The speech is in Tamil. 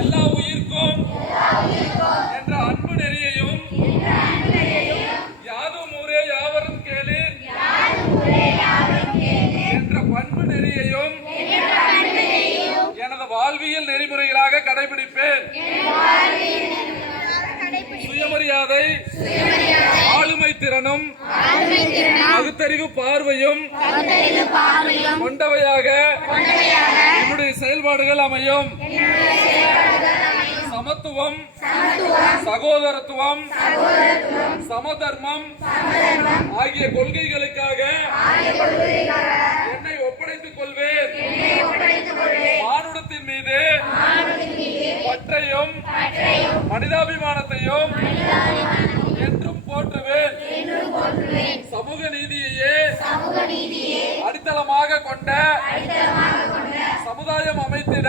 எல்லா உயிர்க்கும். என்ற அன்பு நெறியையும் யாதும் ஊரே யாவரும் கேளீர். என்ற பண்பு நெறியையும் எனது வாழ்வியல் நெறிமுறைகளாக கடைபிடிப்பேன். சுயமரியாதை ஆளுமை திறனும் பகுத்தறிவு பார்வையும் கொண்டவையாக என்னுடைய செயல்பாடுகள் அமையும். சமத்துவம் சகோதரத்துவம் சமதர்மம் ஆகிய கொள்கைகளுக்காக என்னை ஒப்படைத்துக் கொள்வேன். மானுடத்தின் மீது பற்றையும் மனிதாபிமானத்தையும் என்றும் போற்றுவேன். சமூக நீதியையே அடித்தளமாக கொண்ட சமுதாயம் அமைத்திட